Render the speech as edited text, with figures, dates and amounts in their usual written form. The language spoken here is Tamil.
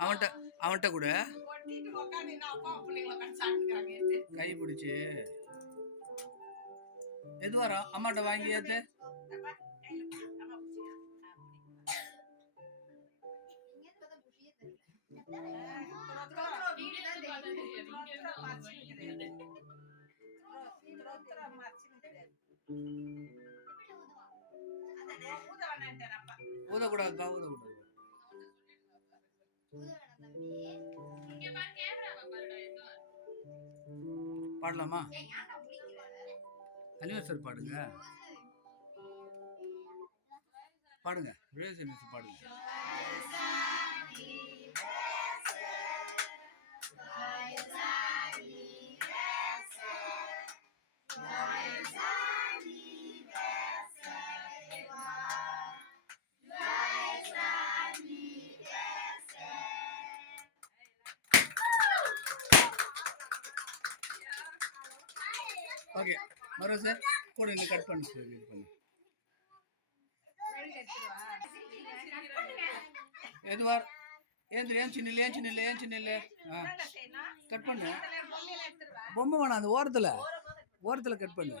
அவன்கிட்ட அவன்கிட்ட கூட கை பிடிச்சி எது வரும் அம்மாட்ட வாங்கி ஏத்து ஊதக்கூடாதுக்கா ஊதக்கூடாது. பாடலாமா? அனிவர்சரி பாடுங்க பாடுங்க பாடுங்க. ஓகே மரம் சார் கூட இன்னும் கட் பண்ணி சார் இது பண்ணி எதுவார் ஏன் சின்ன கட் பண்ணு. பொம்மை வேணாம் அந்த ஓரத்தில் கட் பண்ணு.